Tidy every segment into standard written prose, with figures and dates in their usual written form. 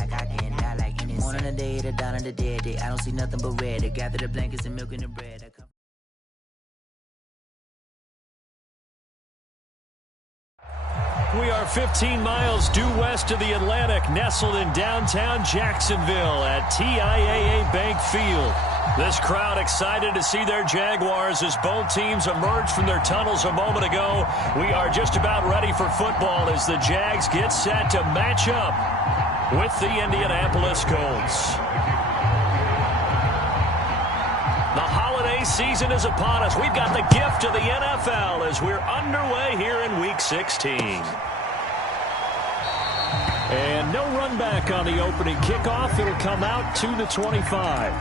like I can die like any morning and day, the dawn of the dead day. I don't see nothing but red. They gather the blankets and milk and the bread. We are 15 miles due west of the Atlantic, nestled in downtown Jacksonville at TIAA Bank Field. This crowd excited to see their Jaguars as both teams emerged from their tunnels a moment ago. We are just about ready for football as the Jags get set to match up with the Indianapolis Colts. The holiday season is upon us. We've got the gift of the NFL as we're underway here in Week 16. And no run back on the opening kickoff. It'll come out to the 25.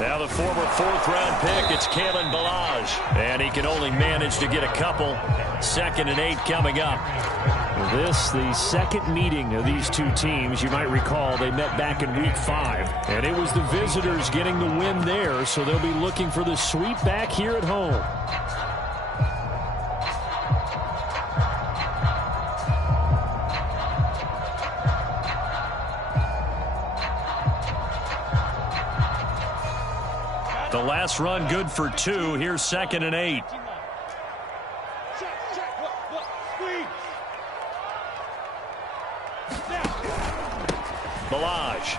Now the former fourth-round pick, it's Kalen Ballage. And he can only manage to get a couple. 2nd and 8 coming up. This, the second meeting of these two teams. You might recall they met back in Week 5. And it was the visitors getting the win there, so they'll be looking for the sweep back here at home. The last run good for 2. Here's 2nd and 8. Ballage.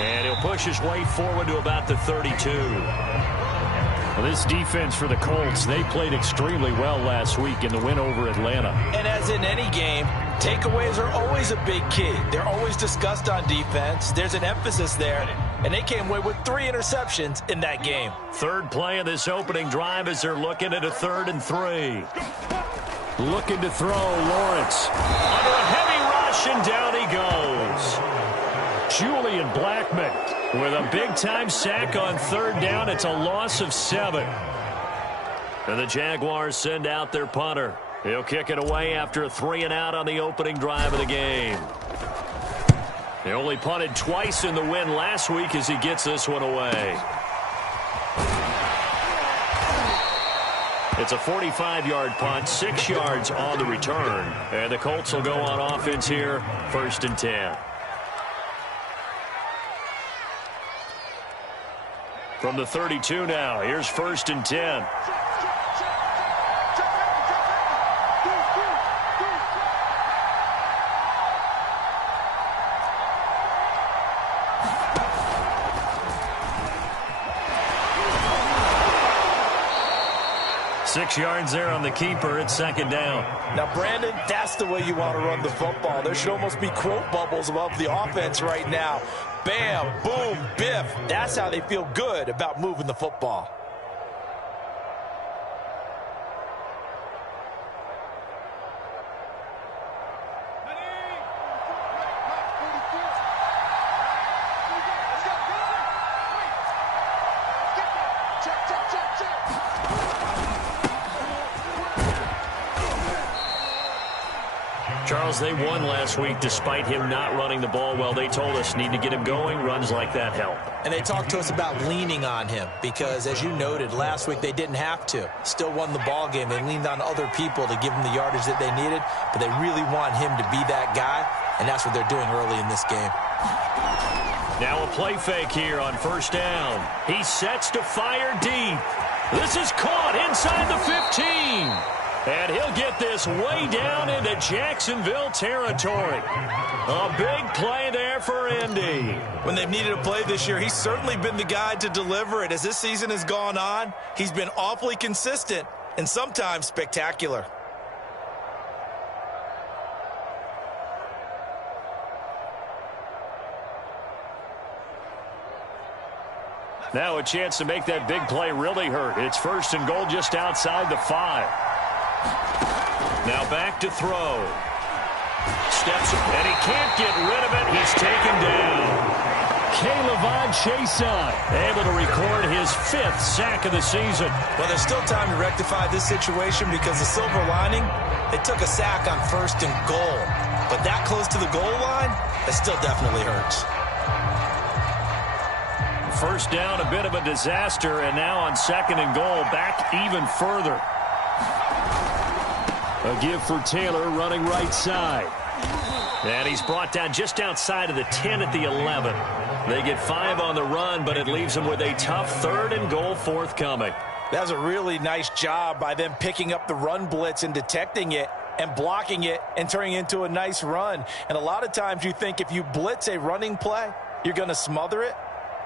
And he'll push his way forward to about the 32. Well, this defense for the Colts, they played extremely well last week in the win over Atlanta. And as in any game, takeaways are always a big key. They're always discussed on defense. There's an emphasis there. And they came away with 3 interceptions in that game. Third play of this opening drive as they're looking at a 3rd and 3. Looking to throw, Lawrence. Under a heavy rush, and down he goes. Julian Blackmon with a big-time sack on 3rd down. It's a loss of 7. And the Jaguars send out their punter. He'll kick it away after a 3-and-out on the opening drive of the game. They only punted twice in the win last week as he gets this one away. It's a 45-yard punt, 6 yards on the return. And the Colts will go on offense here, 1st and 10. From the 32 now, here's 1st and 10. Six yards there on the keeper. It's 2nd down. Now, Brandon, that's the way you want to run the football. There should almost be quote bubbles above the offense right now. Bam, boom, biff. That's how they feel good about moving the football. Charles, they won last week despite him not running the ball well. They told us need to get him going. Runs like that help. And they talked to us about leaning on him because, as you noted, last week they didn't have to. Still won the ball game. They leaned on other people to give them the yardage that they needed, but they really want him to be that guy, and that's what they're doing early in this game. Now a play fake here on 1st down. He sets to fire deep. This is caught inside the 15. And he'll get this way down into Jacksonville territory. A big play there for Indy. When they've needed a play this year, he's certainly been the guy to deliver it. As this season has gone on, he's been awfully consistent and sometimes spectacular. Now a chance to make that big play really hurt. It's 1st and goal just outside the 5. Now back to throw. Steps, and he can't get rid of it. He's taken down. K'Lavon Chason able to record his 5th sack of the season. Well, there's still time to rectify this situation because the silver lining, they took a sack on 1st and goal. But that close to the goal line, it still definitely hurts. 1st down, a bit of a disaster, and now on 2nd and goal, back even further. A give for Taylor running right side. And he's brought down just outside of the 10 at the 11. They get 5 on the run, but it leaves them with a tough 3rd and goal forthcoming. That was a really nice job by them picking up the run blitz and detecting it and blocking it and turning it into a nice run. And a lot of times you think if you blitz a running play, you're going to smother it.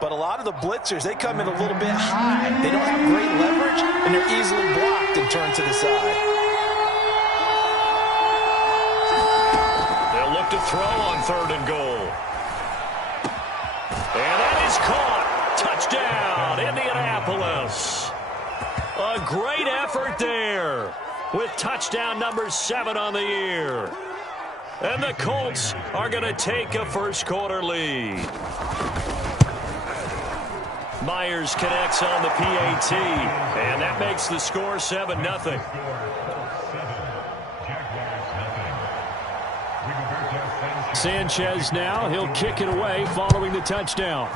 But a lot of the blitzers, they come in a little bit high. They don't have great leverage, and they're easily blocked and turned to the side. They'll look to throw on 3rd and goal. And that is caught. Touchdown, Indianapolis. A great effort there with touchdown number 7 on the year. And the Colts are going to take a 1st quarter lead. Myers connects on the PAT, and that makes the score 7-0. Sanchez now, he'll kick it away following the touchdown.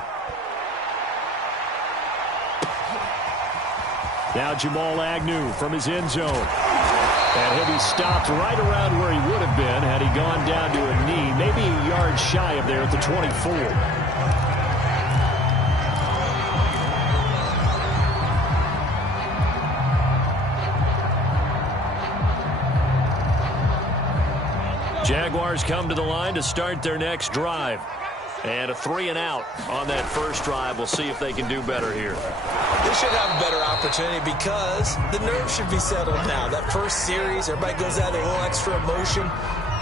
Now Jamal Agnew from his end zone. And he'll be stopped right around where he would have been had he gone down to a knee, maybe a yard shy of there at the 24. Jaguars come to the line to start their next drive. And a 3-and-out on that 1st drive. We'll see if they can do better here. They should have a better opportunity because the nerves should be settled now. That 1st series, everybody goes out with a little extra emotion.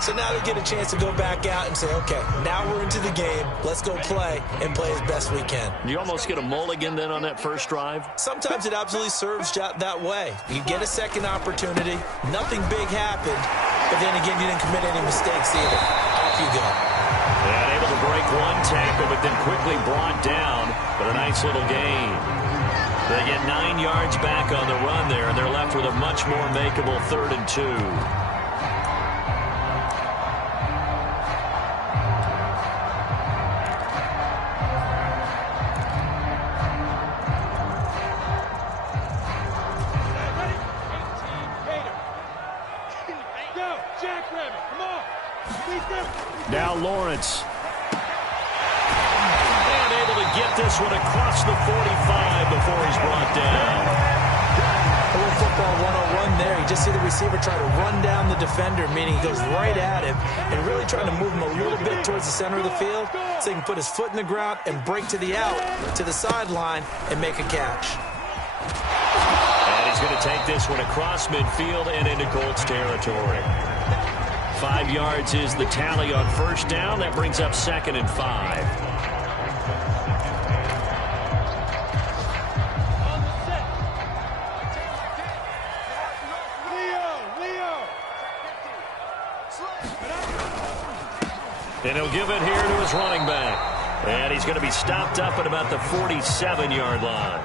So now they get a chance to go back out and say, okay, now we're into the game. Let's go play and play as best we can. You almost get a mulligan then on that 1st drive? Sometimes it absolutely serves that way. You get a 2nd opportunity. Nothing big happened. But then again, you didn't commit any mistakes either. Off you go. And able to break one tackle, but then quickly brought down. But a nice little gain. They get 9 yards back on the run there, and they're left with a much more makeable 3rd and 2. Now Lawrence. And able to get this one across the 45 before he's brought down. A little football 101 there. You just see the receiver try to run down the defender, meaning he goes right at him and really trying to move him a little bit towards the center of the field so he can put his foot in the ground and break to the out, to the sideline, and make a catch. And he's going to take this one across midfield and into Colts territory. 5 yards is the tally on 1st down. That brings up 2nd and 5. And he'll give it here to his running back. And he's going to be stopped up at about the 47-yard line.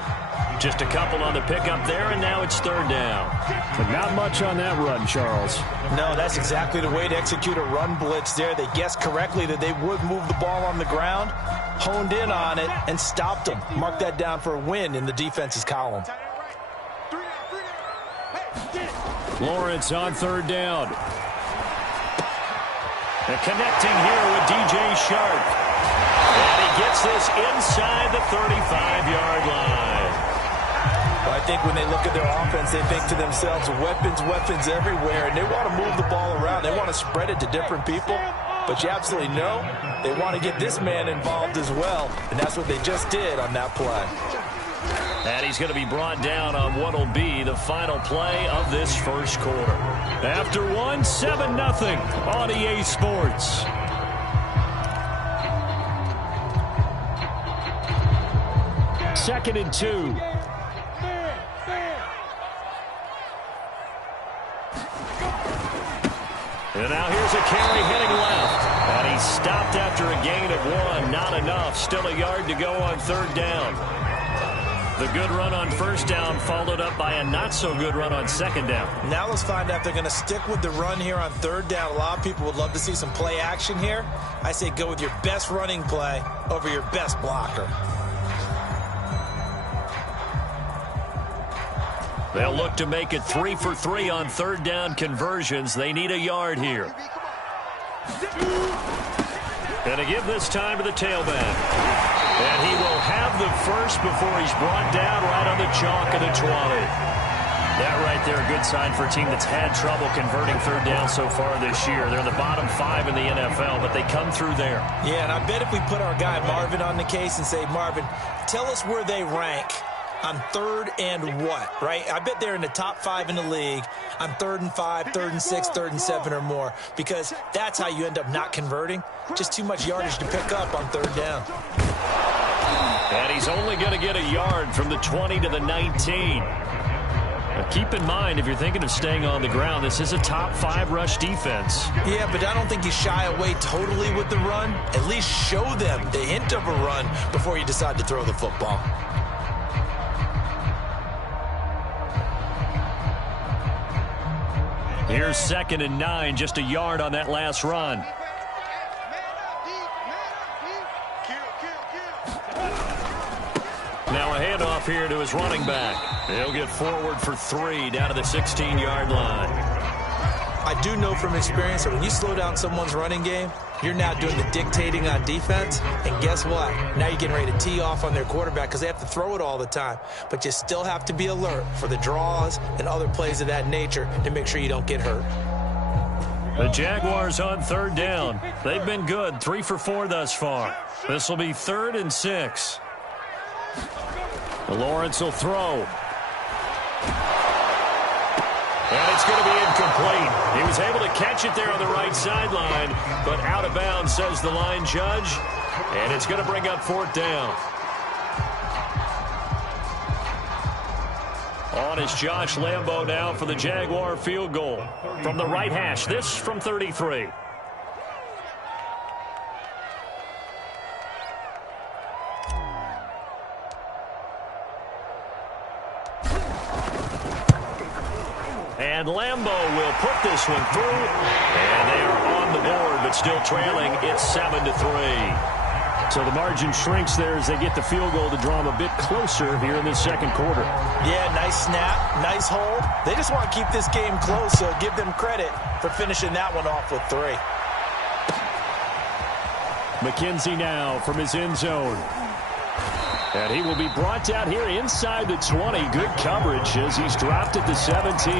Just a couple on the pickup there, and now it's 3rd down. But not much on that run, Charles. No, that's exactly the way to execute a run blitz there. They guessed correctly that they would move the ball on the ground, honed in on it, and stopped them. Mark that down for a win in the defense's column. Lawrence on 3rd down. And connecting here with DJ Sharp. And he gets this inside the 35-yard line. Well, I think when they look at their offense, they think to themselves, weapons everywhere, and they want to move the ball around. They want to spread it to different people, but you absolutely know they want to get this man involved as well, and that's what they just did on that play. And he's going to be brought down on what will be the final play of this 1st quarter. After 7-0 on EA Sports. 2nd and 2. And now here's a carry heading left. And he stopped after a gain of 1. Not enough. Still a yard to go on 3rd down. The good run on 1st down followed up by a not-so-good run on 2nd down. Now let's find out if they're going to stick with the run here on 3rd down. A lot of people would love to see some play action here. I say go with your best running play over your best blocker. They'll look to make it 3 for 3 on 3rd down conversions. They need a yard here. And to give this time to the tailback. And he will have the first before he's brought down right on the chalk of the 20. That right there, a good sign for a team that's had trouble converting 3rd down so far this year. They're in the bottom 5 in the NFL, but they come through there. Yeah, and I bet if we put our guy Marvin on the case and say, Marvin, tell us where they rank on 3rd and what, right? I bet they're in the top 5 in the league on 3rd and 5, 3rd and 6, 3rd and 7 or more, because that's how you end up not converting. Just too much yardage to pick up on 3rd down. And he's only going to get a yard from the 20 to the 19. Now keep in mind, if you're thinking of staying on the ground, this is a top 5 rush defense. Yeah, but I don't think you shy away totally with the run. At least show them the hint of a run before you decide to throw the football. Here's 2nd and 9, just a yard on that last run. Now a handoff here to his running back. He'll get forward for 3 down to the 16-yard line. I do know from experience that when you slow down someone's running game, you're now doing the dictating on defense. And guess what? Now you're getting ready to tee off on their quarterback because they have to throw it all the time. But you still have to be alert for the draws and other plays of that nature to make sure you don't get hurt. The Jaguars on 3rd down. They've been good, 3 for 4 thus far. This will be 3rd and 6. Lawrence will throw. And it's going to be incomplete. He was able to catch it there on the right sideline, but out of bounds, says the line judge. And it's going to bring up 4th down. On is Josh Lambo now for the Jaguar field goal. From the right hash, this from 33. And Lambo will put this one through. And they are on the board, but still trailing. It's 7-3. So the margin shrinks there as they get the field goal to draw them a bit closer here in the 2nd quarter. Yeah, nice snap, nice hold. They just want to keep this game close, so give them credit for finishing that one off with 3. McKenzie now from his end zone. And he will be brought down here inside the 20. Good coverage as he's dropped at the 17.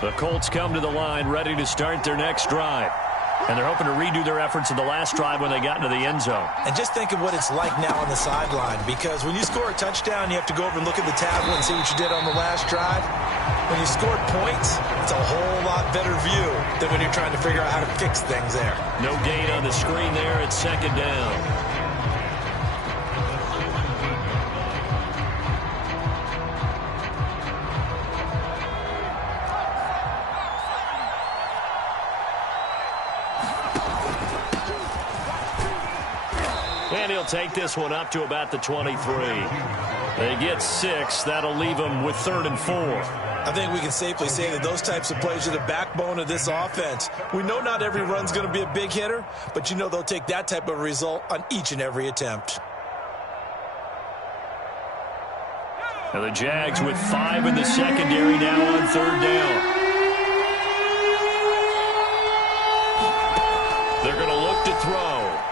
The Colts come to the line ready to start their next drive. And they're hoping to redo their efforts in the last drive when they got into the end zone. And just think of what it's like now on the sideline, because when you score a touchdown, you have to go over and look at the tablet and see what you did on the last drive. When you scored points, it's a whole lot better view than when you're trying to figure out how to fix things there. No gain on the screen there. It's 2nd down. And he'll take this one up to about the 23. They get 6. That'll leave them with 3rd and 4. I think we can safely say that those types of plays are the backbone of this offense. We know not every run's going to be a big hitter, but you know they'll take that type of result on each and every attempt. Now the Jags with 5 in the secondary now on 3rd down. They're going to look to throw.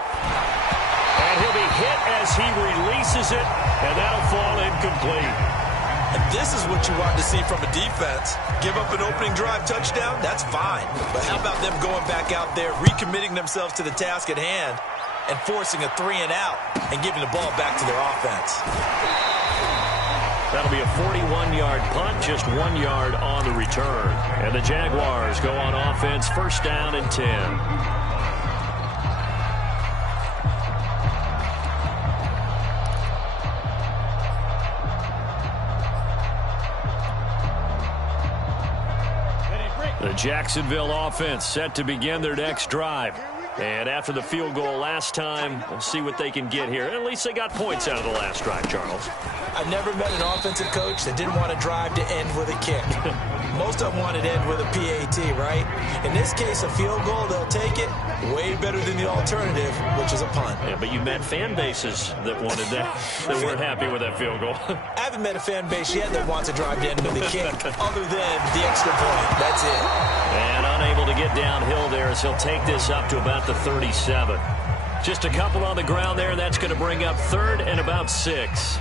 And he'll be hit as he releases it, and that'll fall incomplete. And this is what you want to see from a defense. Give up an opening drive touchdown, that's fine. But how about them going back out there, recommitting themselves to the task at hand, and forcing a 3-and-out and giving the ball back to their offense. That'll be a 41-yard punt, just 1 yard on the return. And the Jaguars go on offense, first down and 10. The Jacksonville offense set to begin their next drive. And after the field goal last time, we'll see what they can get here. At least they got points out of the last drive, Charles. I've never met an offensive coach that didn't want to drive to end with a kick. Most of them wanted to end with a PAT, right? In this case, a field goal, they'll take it. Way better than the alternative, which is a punt. Yeah, but you met fan bases that wanted that, that weren't happy with that field goal. I haven't met a fan base yet that wants to drive to end with a kick, other than the extra point. That's it. And unable to get downhill there as he'll take this up to about the 37. Just a couple on the ground there, and that's going to bring up 3rd and about 6.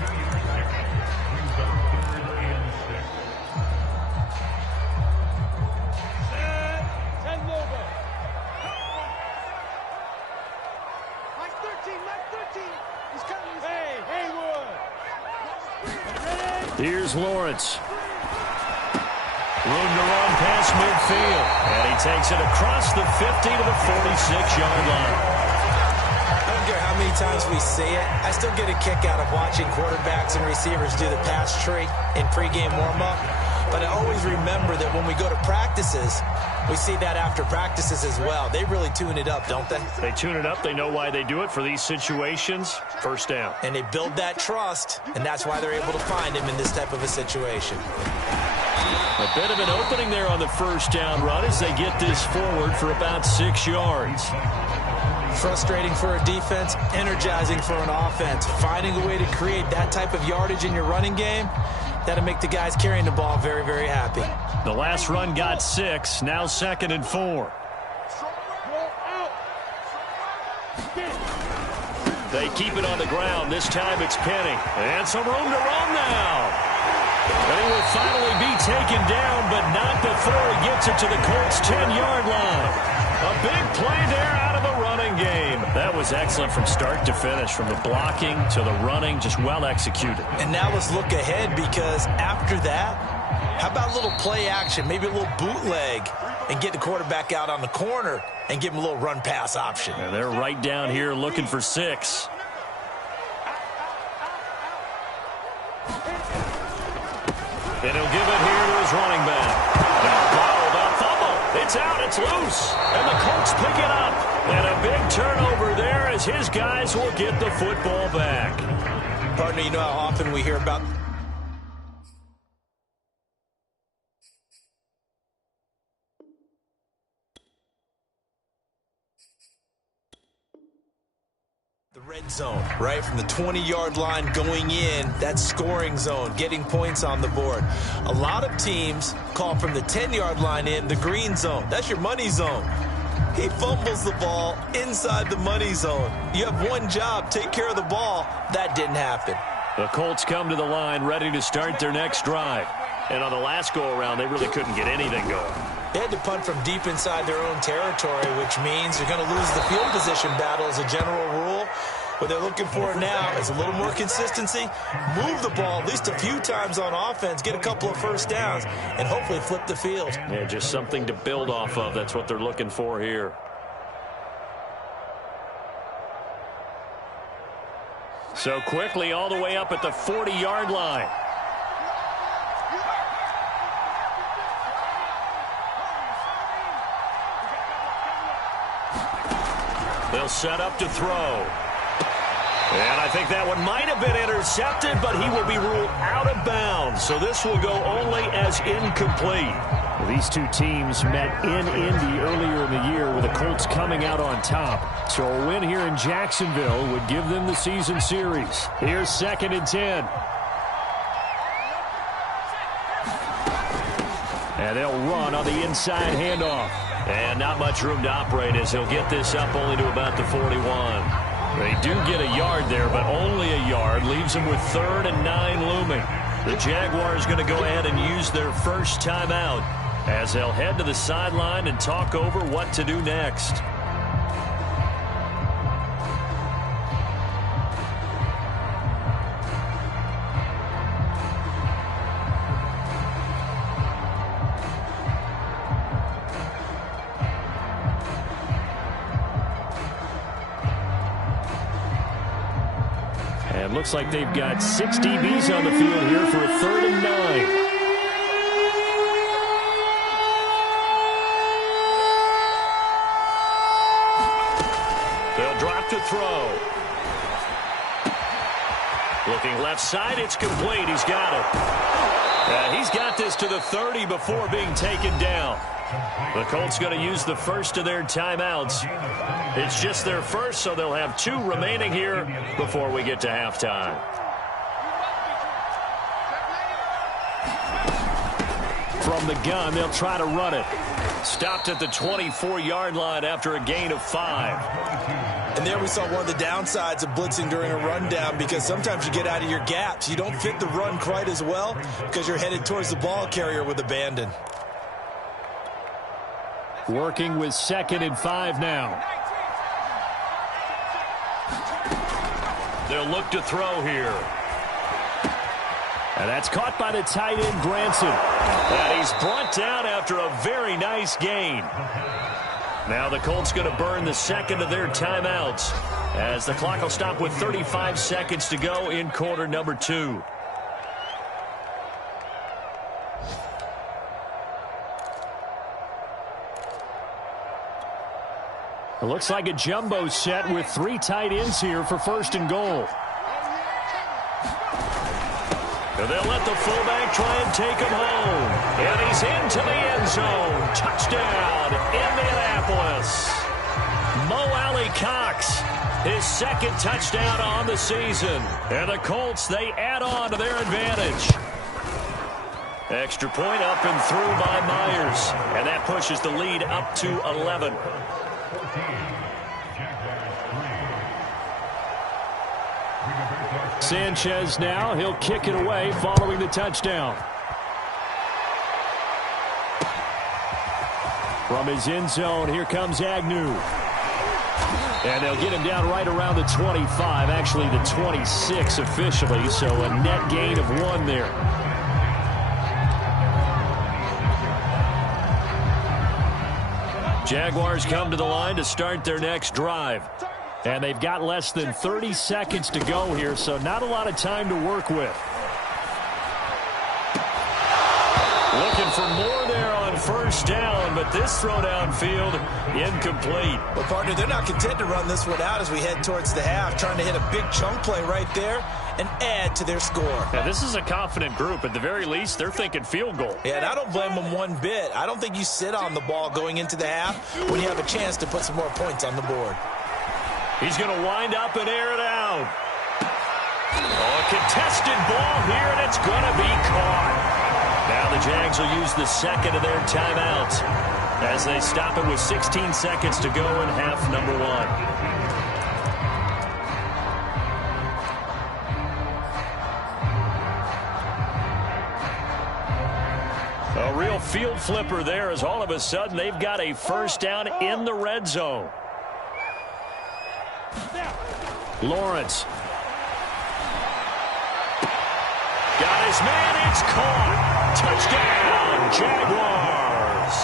Here's Lawrence. Room to run past midfield. And he takes it across the 50 to the 46-yard line. I don't care how many times we see it. I still get a kick out of watching quarterbacks and receivers do the pass tree in pregame warm-up. But I always remember that when we go to practices, we see that after practices as well. They really tune it up, don't they? They tune it up. They know why they do it for these situations. First down. And they build that trust, and that's why they're able to find him in this type of a situation. A bit of an opening there on the first down run as they get this forward for about 6 yards. Frustrating for a defense, energizing for an offense. Finding a way to create that type of yardage in your running game, that'll make the guys carrying the ball very, very happy. The last run got 6, now 2nd and 4. They keep it on the ground. This time it's Penny. And some room to run now. And he will finally be taken down, but not before he gets it to the Colts' 10-yard line. A big play there out of the running game. That was excellent from start to finish, from the blocking to the running, just well executed. And now let's look ahead, because after that, how about a little play action, maybe a little bootleg, and get the quarterback out on the corner and give him a little run-pass option. And they're right down here looking for 6. And he'll give it here to his running back. That fumble. It's out. It's loose. And the Colts pick it up. And a big turnover there as his guys will get the football back. Partner, you know how often we hear about the red zone, right? From the 20-yard line going in, that scoring zone, getting points on the board. A lot of teams call from the 10-yard line in the green zone. That's your money zone. He fumbles the ball inside the money zone. You have one job, take care of the ball. That didn't happen. The Colts come to the line ready to start their next drive. And on the last go-around, they really couldn't get anything going. They had to punt from deep inside their own territory, which means you're going to lose the field position battle as a general rule. What they're looking for now is a little more consistency, move the ball at least a few times on offense, get a couple of first downs, and hopefully flip the field. Yeah, just something to build off of. That's what they're looking for here. So quickly all the way up at the 40-yard line. They'll set up to throw. And I think that one might have been intercepted, but he will be ruled out of bounds. So this will go only as incomplete. Well, these two teams met in Indy earlier in the year with the Colts coming out on top. So a win here in Jacksonville would give them the season series. Here's 2nd and 10. And they'll run on the inside handoff. And not much room to operate as he'll get this up only to about the 41. They do get a yard there, but only a yard. Leaves them with 3rd and 9 looming. The Jaguars going to go ahead and use their first timeout as they'll head to the sideline and talk over what to do next. looks like they've got 6 DBs on the field here for a 3rd and 9. They'll drop to throw. Looking left side, it's complete. He's got it. He's got this to the 30 before being taken down. The Colts going to use the first of their timeouts. It's just their first, so they'll have 2 remaining here before we get to halftime. From the gun, they'll try to run it. Stopped at the 24-yard line after a gain of 5. And there we saw one of the downsides of blitzing during a rundown, because sometimes you get out of your gaps. You don't fit the run quite as well because you're headed towards the ball carrier with abandon. Working with 2nd and 5 now. They'll look to throw here. And that's caught by the tight end, Granson. And he's brought down after a very nice gain. Now the Colts going to burn the 2nd of their timeouts as the clock will stop with 35 seconds to go in quarter number 2. It looks like a jumbo set with 3 tight ends here for 1st and goal. And they'll let the fullback try and take him home. And he's into the end zone. Touchdown, Indianapolis. Mo Alley-Cox, his 2nd touchdown on the season. And the Colts, they add on to their advantage. Extra point up and through by Myers. And that pushes the lead up to 11. Sanchez now, he'll kick it away following the touchdown. From his end zone, here comes Agnew. And they'll get him down right around the 25, actually the 26 officially, so a net gain of 1 there. Jaguars come to the line to start their next drive. And they've got less than 30 seconds to go here, so not a lot of time to work with. Looking for more there on 1st down, but this throw downfield incomplete. Well, partner, they're not content to run this one out as we head towards the half, trying to hit a big chunk play right there and add to their score. Now, this is a confident group. At the very least, they're thinking field goal. Yeah, and I don't blame them one bit. I don't think you sit on the ball going into the half when you have a chance to put some more points on the board. He's going to wind up and air it out. Oh, a contested ball here, and it's going to be caught. Now the Jags will use the 2nd of their timeouts as they stop it with 16 seconds to go in half number 1. A real field flipper there as all of a sudden they've got a 1st down in the red zone. Lawrence. Got his man, it's caught. Touchdown, Jaguars.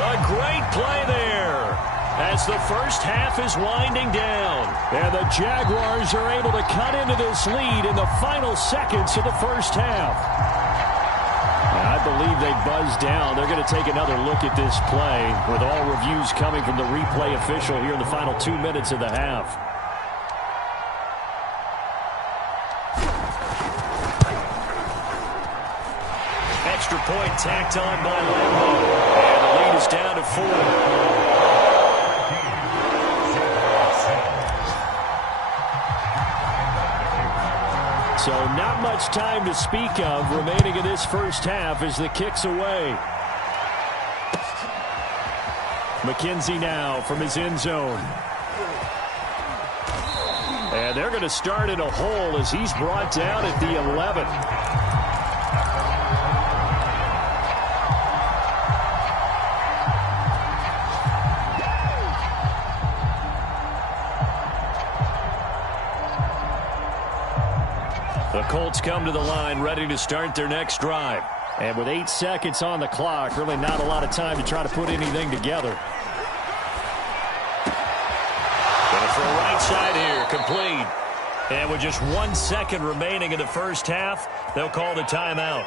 A great play there as the first half is winding down. And the Jaguars are able to cut into this lead in the final seconds of the first half. I believe they buzzed down. They're going to take another look at this play with all reviews coming from the replay official here in the final 2 minutes of the half. Extra point tacked on by Lambo. And the lead is down to 4. So not much time to speak of remaining in this first half as the kick's away. McKenzie now from his end zone. And they're going to start in a hole as he's brought down at the 11. The Colts come to the line ready to start their next drive. And with 8 seconds on the clock, really not a lot of time to try to put anything together. Going to throw right side here, complete. And with just 1 second remaining in the first half, they'll call the timeout.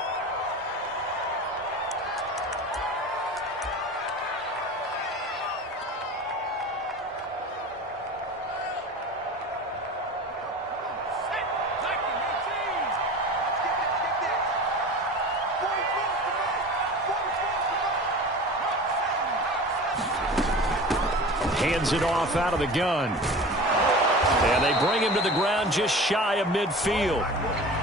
Hands it off out of the gun. And they bring him to the ground just shy of midfield.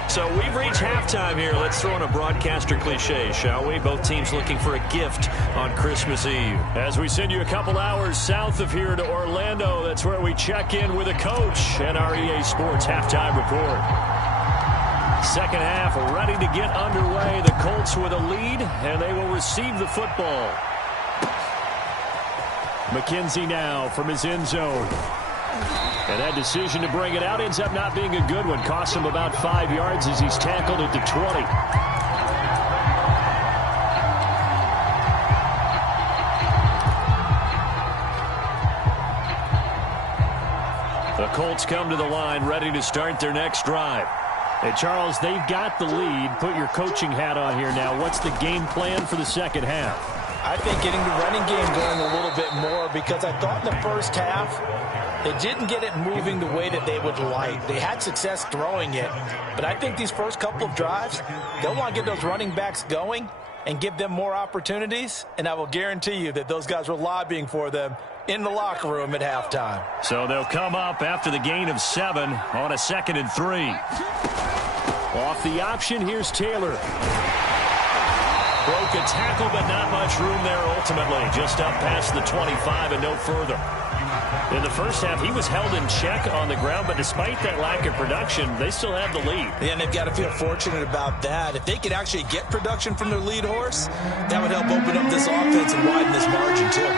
So we've reached halftime here. Let's throw in a broadcaster cliche, shall we? Both teams looking for a gift on Christmas Eve. As we send you a couple hours south of here to Orlando, that's where we check in with a coach and our EA Sports halftime report. Second half ready to get underway. The Colts with a lead, and they will receive the football. McKenzie now from his end zone. And that decision to bring it out ends up not being a good one. Costs him about 5 yards as he's tackled at the 20. The Colts come to the line ready to start their next drive. And Charles, they've got the lead. Put your coaching hat on here now. What's the game plan for the second half? I think getting the running game going a little bit more, because I thought in the first half they didn't get it moving the way that they would like. They had success throwing it, but I think these first couple of drives, they'll want to get those running backs going and give them more opportunities, and I will guarantee you that those guys were lobbying for them in the locker room at halftime. So they'll come up after the gain of 7 on a 2nd and 3. Off the option, here's Taylor. Broke a tackle, but not much room there ultimately. Just up past the 25 and no further. In the first half, he was held in check on the ground, but despite that lack of production, they still have the lead. Yeah, and they've got to feel fortunate about that. If they could actually get production from their lead horse, that would help open up this offense and widen this margin too.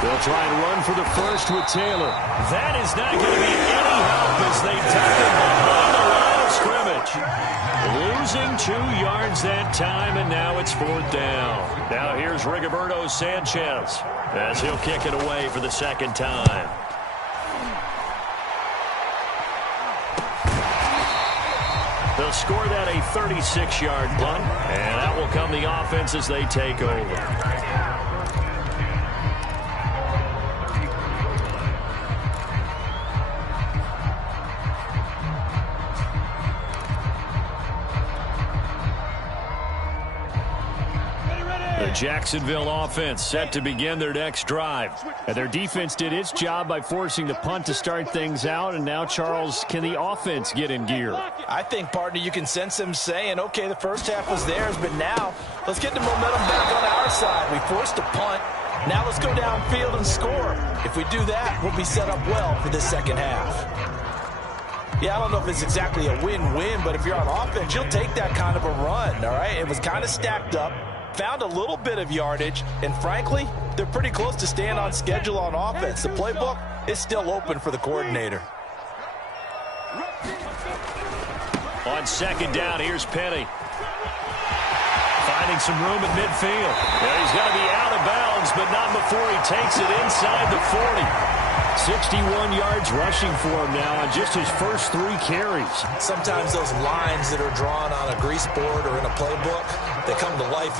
They'll try and run for the first with Taylor. That is not going to be any help as they tuck him behind the line of scrimmage. Losing 2 yards that time, and now it's 4th down. Now here's Rigoberto Sanchez as he'll kick it away for the second time. They'll score that a 36-yard punt, and that will come the offense as they take over. The Jacksonville offense set to begin their next drive. And their defense did its job by forcing the punt to start things out. And now, Charles, can the offense get in gear? I think, partner, you can sense them saying, okay, the first half was theirs, but now let's get the momentum back on our side. We forced a punt. Now let's go downfield and score. If we do that, we'll be set up well for this second half. Yeah, I don't know if it's exactly a win-win, but if you're on offense, you'll take that kind of a run, all right? It was kind of stacked up. Found a little bit of yardage, and frankly, they're pretty close to staying on schedule on offense. The playbook is still open for the coordinator. On second down, here's Penny. Finding some room at midfield. Yeah, he's going to be out of bounds, but not before he takes it inside the 40. 61 yards rushing for him now on just his first 3 carries. Sometimes those lines that are drawn on a grease board or in a playbook, they come to life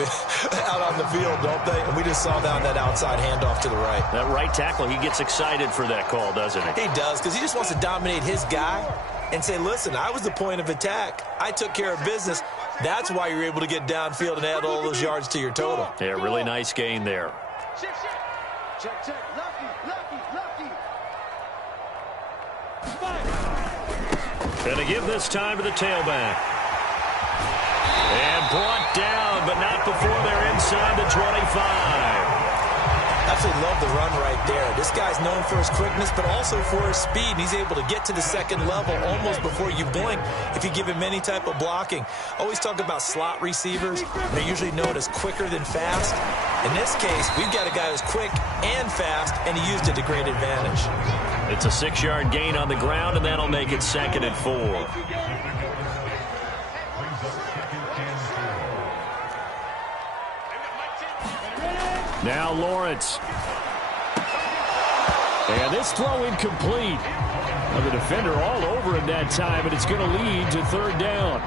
out on the field, don't they? And we just saw that outside handoff to the right. That right tackle, he gets excited for that call, doesn't he? He does, because he just wants to dominate his guy and say, listen, I was the point of attack. I took care of business. That's why you're able to get downfield and add all those yards to your total. Yeah, really nice gain there. Check, check. Lucky. Going to give this time to the tailback. And brought down, but not before they're inside the 25. Absolutely love the run right there. This guy's known for his quickness, but also for his speed. He's able to get to the second level almost before you blink if you give him any type of blocking. Always talk about slot receivers. They're usually known as quicker than fast. In this case, we've got a guy who's quick and fast, and he used it to great advantage. It's a 6-yard gain on the ground, and that'll make it 2nd and 4. Now Lawrence. And this throw incomplete. Well, the defender all over him that time, and it's going to lead to third down.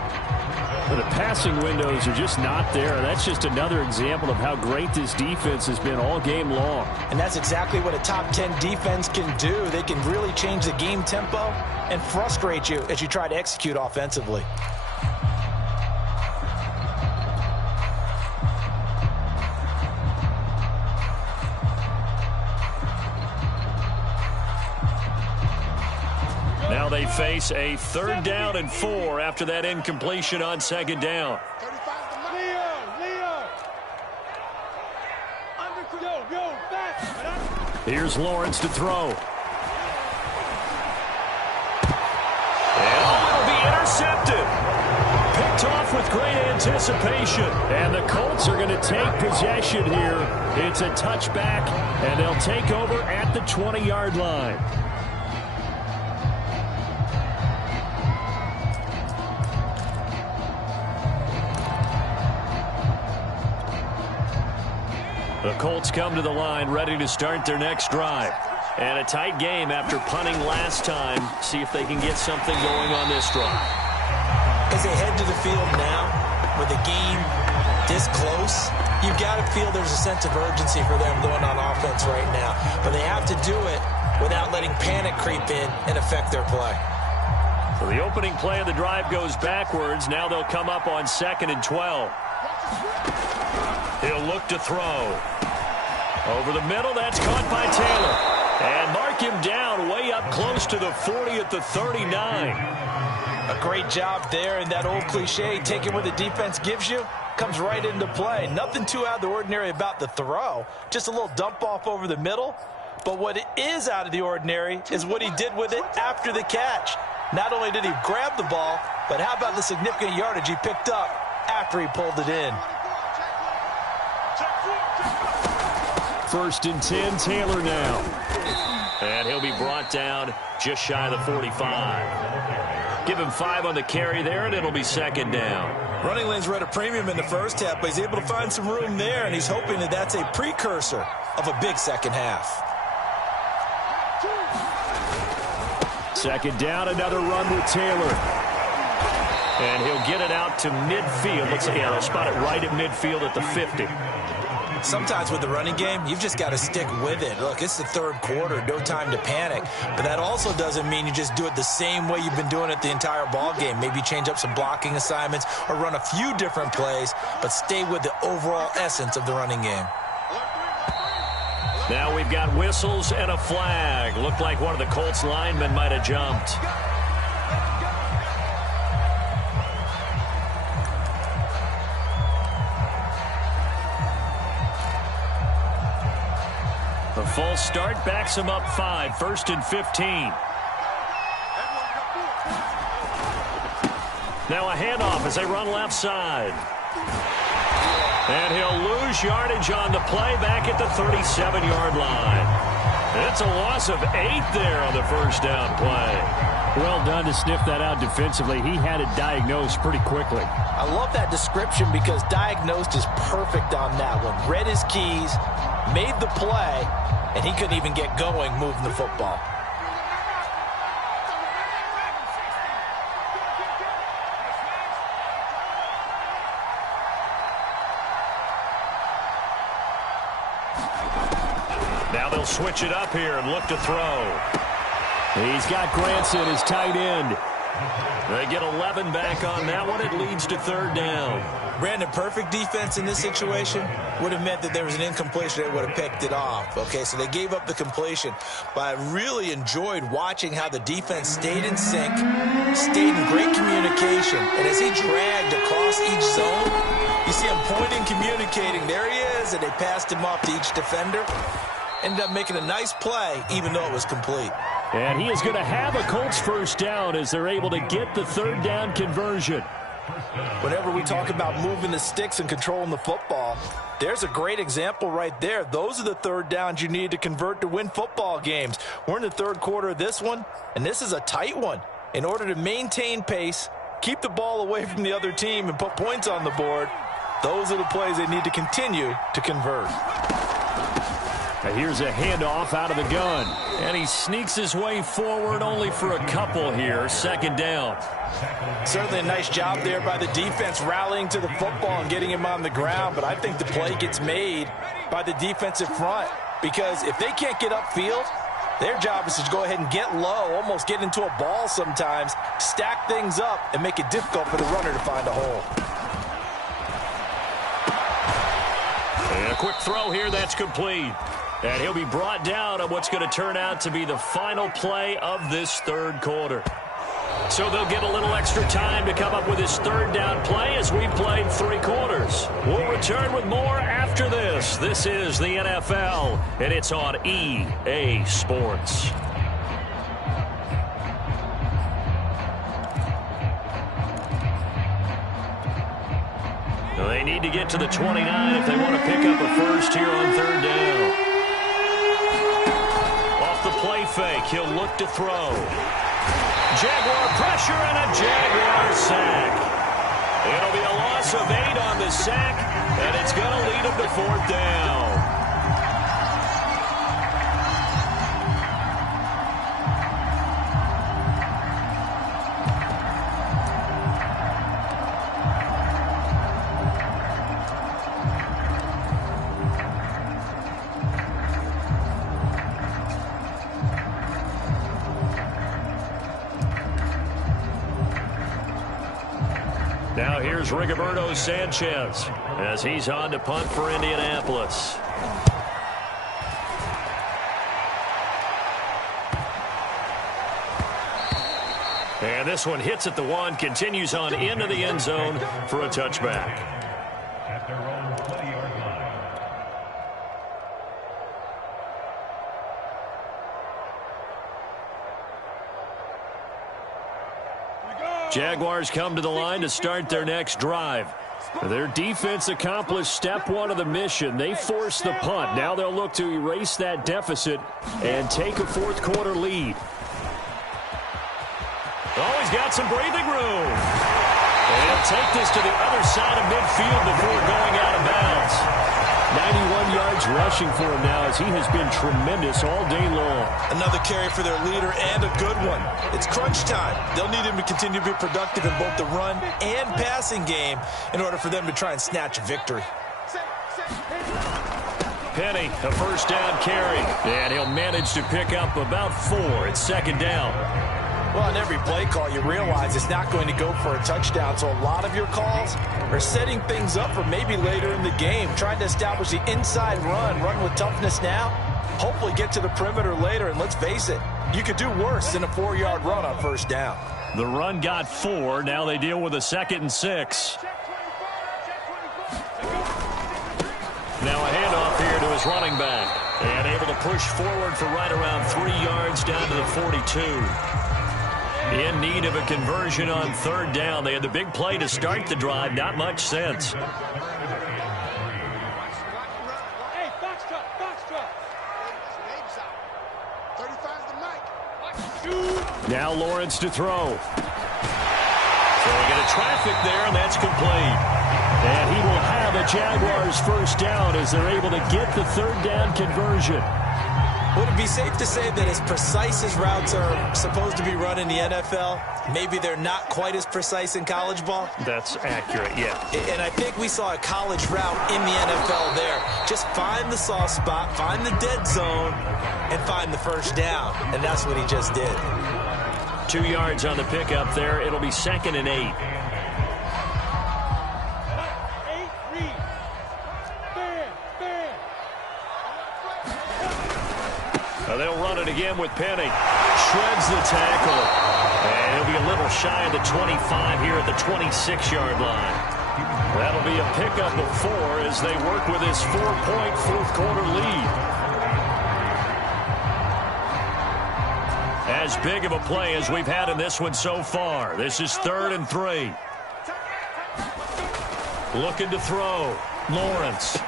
Well, the passing windows are just not there. That's just another example of how great this defense has been all game long. And that's exactly what a top 10 defense can do. They can really change the game tempo and frustrate you as you try to execute offensively. Now they face a 3rd down and 4 after that incompletion on 2nd down. Here's Lawrence to throw. And it'll be intercepted. Picked off with great anticipation. And the Colts are going to take possession here. It's a touchback, and they'll take over at the 20-yard line. The Colts come to the line ready to start their next drive. And a tight game after punting last time. See if they can get something going on this drive. As they head to the field now, with the game this close, you've got to feel there's a sense of urgency for them going on offense right now. But they have to do it without letting panic creep in and affect their play. So the opening play of the drive goes backwards. Now they'll come up on 2nd and 12. He'll look to throw. Over the middle, that's caught by Taylor. And mark him down way up close to the 40 at the 39. A great job there, and that old cliche, take it where the defense gives you, comes right into play. Nothing too out of the ordinary about the throw. Just a little dump off over the middle. But what is out of the ordinary is what he did with it after the catch. Not only did he grab the ball, but how about the significant yardage he picked up after he pulled it in. 1st and 10, Taylor now. And he'll be brought down just shy of the 45. Give him 5 on the carry there, and it'll be 2nd down. Running lanes were at a premium in the first half, but he's able to find some room there, and he's hoping that that's a precursor of a big second half. 2nd down, another run with Taylor. And he'll get it out to midfield. Looks like, yeah, they'll spot it right at midfield at the 50. Sometimes with the running game, you've just got to stick with it. Look, it's the 3rd quarter, no time to panic. But that also doesn't mean you just do it the same way you've been doing it the entire ball game. Maybe change up some blocking assignments or run a few different plays, but stay with the overall essence of the running game. Now we've got whistles and a flag. Looked like one of the Colts linemen might have jumped. The full start backs him up 5, 1st and 15. Now a handoff as they run left side. And he'll lose yardage on the play back at the 37-yard line. It's a loss of 8 there on the 1st down play. Well done to sniff that out defensively. He had it diagnosed pretty quickly. I love that description because diagnosed is perfect on that one. Read his keys, made the play, and he couldn't even get going moving the football. Now they'll switch it up here and look to throw. He's got Granson, his tight end. They get 11 back on that one. It leads to 3rd down. Brandon, perfect defense in this situation would have meant that there was an incompletion. They would have picked it off. Okay, so they gave up the completion. But I really enjoyed watching how the defense stayed in sync, stayed in great communication. And as he dragged across each zone, you see him pointing, communicating. There he is, and they passed him off to each defender. Ended up making a nice play, even though it was complete. And he is going to have a Colts 1st down as they're able to get the 3rd down conversion. Whenever we talk about moving the sticks and controlling the football, there's a great example right there. Those are the 3rd downs you need to convert to win football games. We're in the 3rd quarter of this one, and this is a tight one. In order to maintain pace, keep the ball away from the other team, and put points on the board, those are the plays they need to continue to convert. Here's a handoff out of the gun. And he sneaks his way forward only for a couple here. Second down. Certainly a nice job there by the defense rallying to the football and getting him on the ground. But I think the play gets made by the defensive front. Because if they can't get upfield, their job is to go ahead and get low, almost get into a ball sometimes, stack things up, and make it difficult for the runner to find a hole. And a quick throw here, that's complete. And he'll be brought down on what's going to turn out to be the final play of this third quarter. So they'll get a little extra time to come up with his third down play as we played 3 quarters. We'll return with more after this. This is the NFL, and it's on EA Sports. They need to get to the 29 if they want to pick up a first here on third down. Off the play fake, he'll look to throw. Jaguar pressure and a Jaguar sack. It'll be a loss of 8 on the sack, and it's going to lead them to 4th down. Now here's Rigoberto Sanchez as he's on to punt for Indianapolis. And this one hits at the 1, continues on into the end zone for a touchback. Jaguars come to the line to start their next drive. Their defense accomplished step 1 of the mission. They forced the punt. Now they'll look to erase that deficit and take a 4th quarter lead. Oh, he's got some breathing room. And he'll take this to the other side of midfield before going out of bounds. 91 yards rushing for him now as he has been tremendous all day long. Another carry for their leader and a good one. It's crunch time. They'll need him to continue to be productive in both the run and passing game in order for them to try and snatch a victory. Penny, a first down carry. And he'll manage to pick up about 4. It's 2nd down. Well, on every play call, you realize it's not going to go for a touchdown, so a lot of your calls are setting things up for maybe later in the game, trying to establish the inside run with toughness now, hopefully get to the perimeter later, and let's face it, you could do worse than a 4-yard run on first down. The run got 4. Now they deal with a 2nd and 6. Now a handoff here to his running back, and able to push forward for right around 3 yards down to the 42. In need of a conversion on 3rd down. They had the big play to start the drive. Not much sense. Now Lawrence to throw. Throwing into traffic there, and that's complete. And he will have a Jaguars first down as they're able to get the 3rd down conversion. Would it be safe to say that as precise as routes are supposed to be run in the NFL, maybe they're not quite as precise in college ball? That's accurate, yeah. And I think we saw a college route in the NFL there. Just find the soft spot, find the dead zone, and find the first down. And that's what he just did. 2 yards on the pickup there. It'll be 2nd and 8. They'll run it again with Penny. Shreds the tackle. And he'll be a little shy of the 25 here at the 26-yard line. That'll be a pickup of 4 as they work with his 4-point 4th quarter lead. As big of a play as we've had in this one so far. This is 3rd and 3. Looking to throw. Lawrence.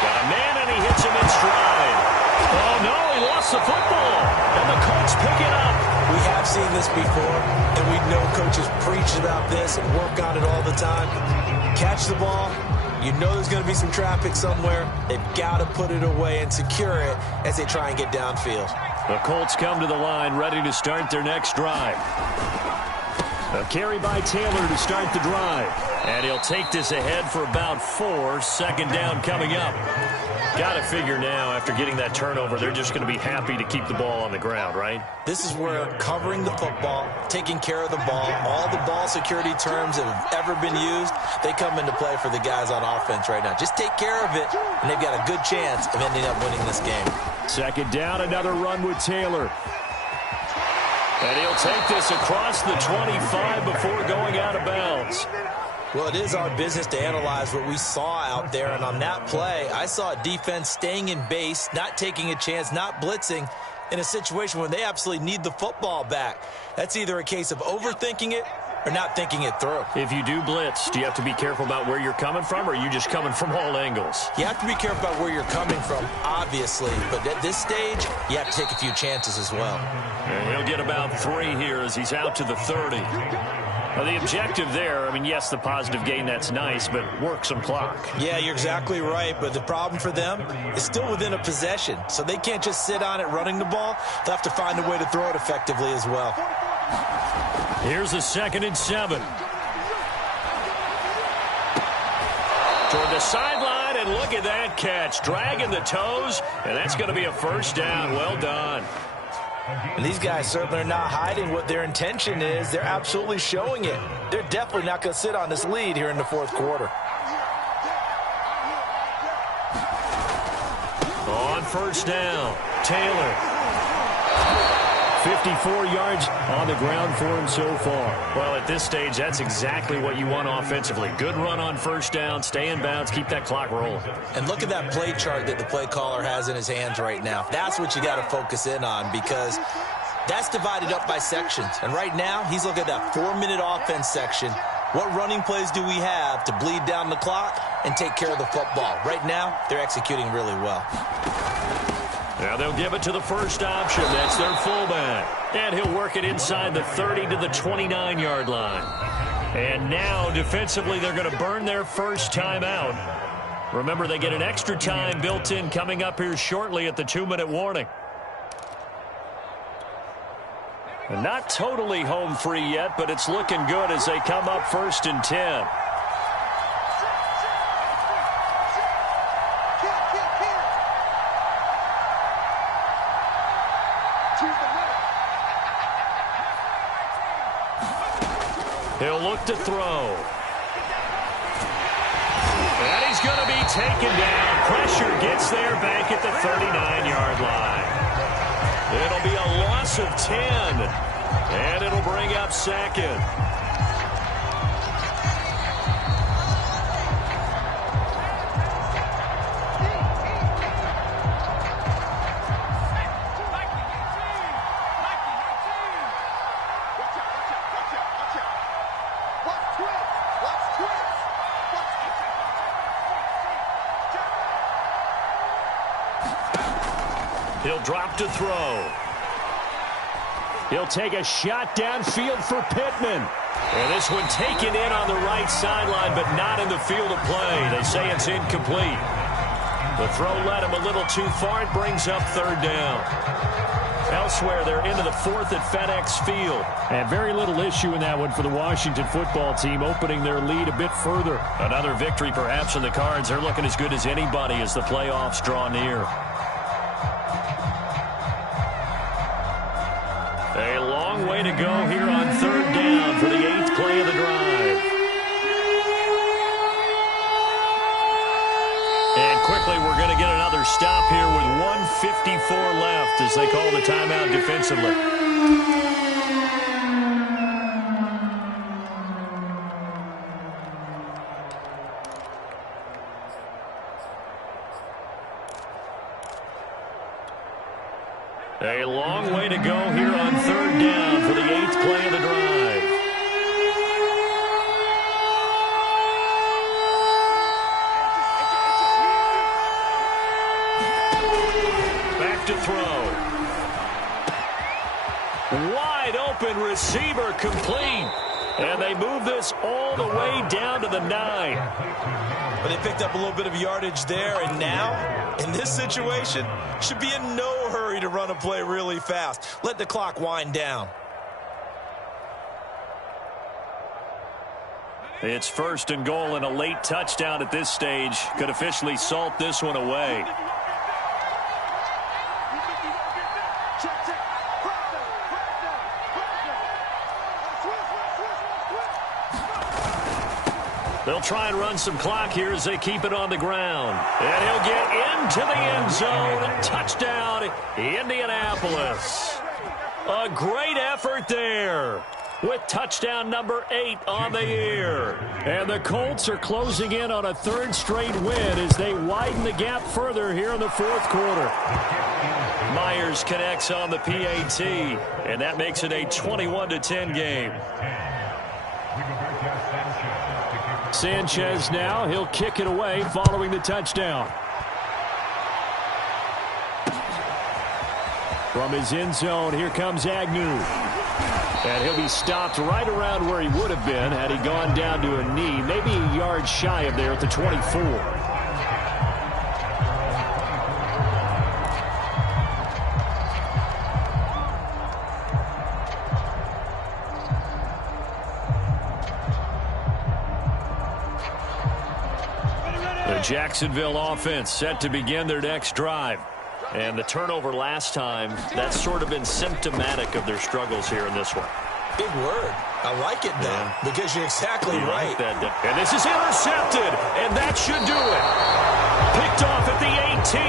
Got a man, and he hits him in stride. Oh, no, he lost the football. And the Colts pick it up. We have seen this before, and we know coaches preach about this and work on it all the time. Catch the ball, You know there's going to be some traffic somewhere. They've got to put it away and secure it as they try and get downfield. The Colts come to the line, ready to start their next drive. A carry by Taylor to start the drive. And he'll take this ahead for about 4. Second down coming up. Got to figure now, after getting that turnover, they're just going to be happy to keep the ball on the ground, right? This is where covering the football, taking care of the ball, all the ball security terms that have ever been used, they come into play for the guys on offense right now. Just take care of it, and they've got a good chance of ending up winning this game. Second down, another run with Taylor. And he'll take this across the 25 before going out of bounds. Well, it is our business to analyze what we saw out there, and on that play, I saw a defense staying in base, not taking a chance, not blitzing, in a situation where they absolutely need the football back. That's either a case of overthinking it or not thinking it through. If you do blitz, do you have to be careful about where you're coming from, or are you just coming from all angles? You have to be careful about where you're coming from, obviously, but at this stage, you have to take a few chances as well. And he'll get about 3 here as he's out to the 30. Well, the objective there, I mean, yes, the positive gain, that's nice, but work some clock. Yeah, you're exactly right, but the problem for them is still within a possession, so they can't just sit on it running the ball. They'll have to find a way to throw it effectively as well. Here's a 2nd and 7. Toward the sideline, and look at that catch. Dragging the toes, and that's going to be a first down. Well done. And these guys certainly are not hiding what their intention is. They're absolutely showing it. They're definitely not going to sit on this lead here in the 4th quarter. On first down, Taylor. 54 yards on the ground for him so far. Well, at this stage, that's exactly what you want offensively. Good run on first down, stay in bounds, keep that clock rolling. And look at that play chart that the play caller has in his hands right now. That's what you got to focus in on, because that's divided up by sections. And right now, he's looking at that 4-minute offense section. What running plays do we have to bleed down the clock and take care of the football? Right now, they're executing really well. Now they'll give it to the first option. That's their fullback. And he'll work it inside the 30 to the 29-yard line. And now, defensively, they're going to burn their first timeout. Remember, they get an extra time built in coming up here shortly at the 2-minute warning. And not totally home free yet, but it's looking good as they come up 1st and 10. He'll look to throw. And he's going to be taken down. Pressure gets there back at the 39-yard line. It'll be a loss of 10. And it'll bring up 2nd. He'll drop to throw. He'll take a shot downfield for Pittman. And this one taken in on the right sideline, but not in the field of play. They say it's incomplete. The throw led him a little too far. It brings up 3rd down. Elsewhere, they're into the 4th at FedEx Field. And very little issue in that one for the Washington football team, opening their lead a bit further. Another victory perhaps in the cards. They're looking as good as anybody as the playoffs draw near. A long way to go here on 3rd down for the 8th play of the drive. And quickly, we're going to get another stop here with 1:54 left as they call the timeout defensively. A long way to go here on 3rd down for the 8th play of the drive. Back to throw. Wide open receiver complete. And they move this all the way down to the 9. But they picked up a little bit of yardage there, and now, in this situation, should be in no hurry to run a play really fast. Let the clock wind down. It's 1st and goal and a late touchdown at this stage. Could officially salt this one away. They'll try and run some clock here as they keep it on the ground. And he'll get into the end zone. Touchdown, Indianapolis. A great effort there with touchdown number 8 on the year. And the Colts are closing in on a 3rd straight win as they widen the gap further here in the 4th quarter. Myers connects on the PAT, and that makes it a 21-10 game. Sanchez now, he'll kick it away following the touchdown. From his end zone, here comes Agnew. And he'll be stopped right around where he would have been had he gone down to a knee, maybe a yard shy of there at the 24. The Jacksonville offense set to begin their next drive. And the turnover last time, that's sort of been symptomatic of their struggles here in this one. Big word. I like it, though, because you're exactly right. Like that. And this is intercepted, and that should do it. Picked off at the 18.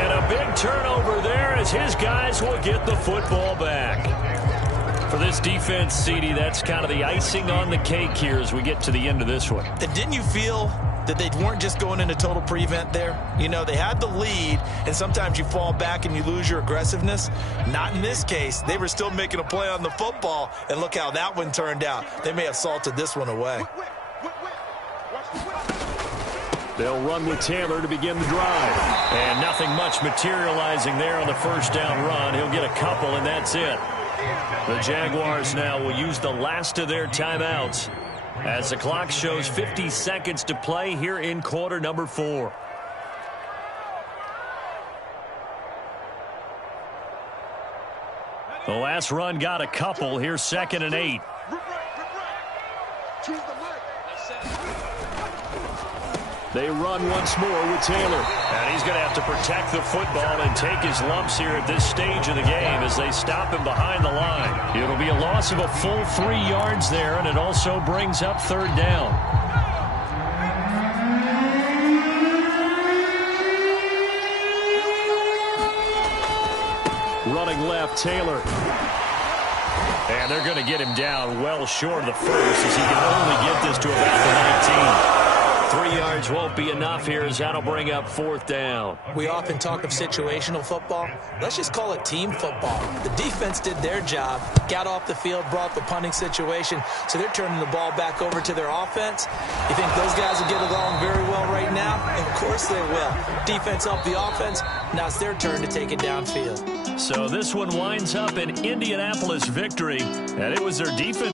And a big turnover there as his guys will get the football back. For this defense, CD, that's kind of the icing on the cake here as we get to the end of this one. And didn't you feel that they weren't just going into total prevent there? You know, they had the lead, and sometimes you fall back and you lose your aggressiveness. Not in this case. They were still making a play on the football, and look how that one turned out. They may have salted this one away. They'll run with Taylor to begin the drive. And nothing much materializing there on the 1st down run. He'll get a couple, and that's it. The Jaguars now will use the last of their timeouts as the clock shows 50 seconds to play here in quarter number 4. The last run got a couple. Here's 2nd and 8. They run once more with Taylor. And he's going to have to protect the football and take his lumps here at this stage of the game as they stop him behind the line. It'll be a loss of a full 3 yards there, and it also brings up 3rd down. Running left, Taylor. And they're going to get him down well short of the 1st as he can only get this to about the 19. 3 yards won't be enough here as that'll bring up 4th down. We often talk of situational football. Let's just call it team football. The defense did their job, got off the field, brought the punting situation, so they're turning the ball back over to their offense. You think those guys will get along very well right now? Of course they will. Defense helped the offense. Now it's their turn to take it downfield. So this one winds up an Indianapolis victory, and it was their defense.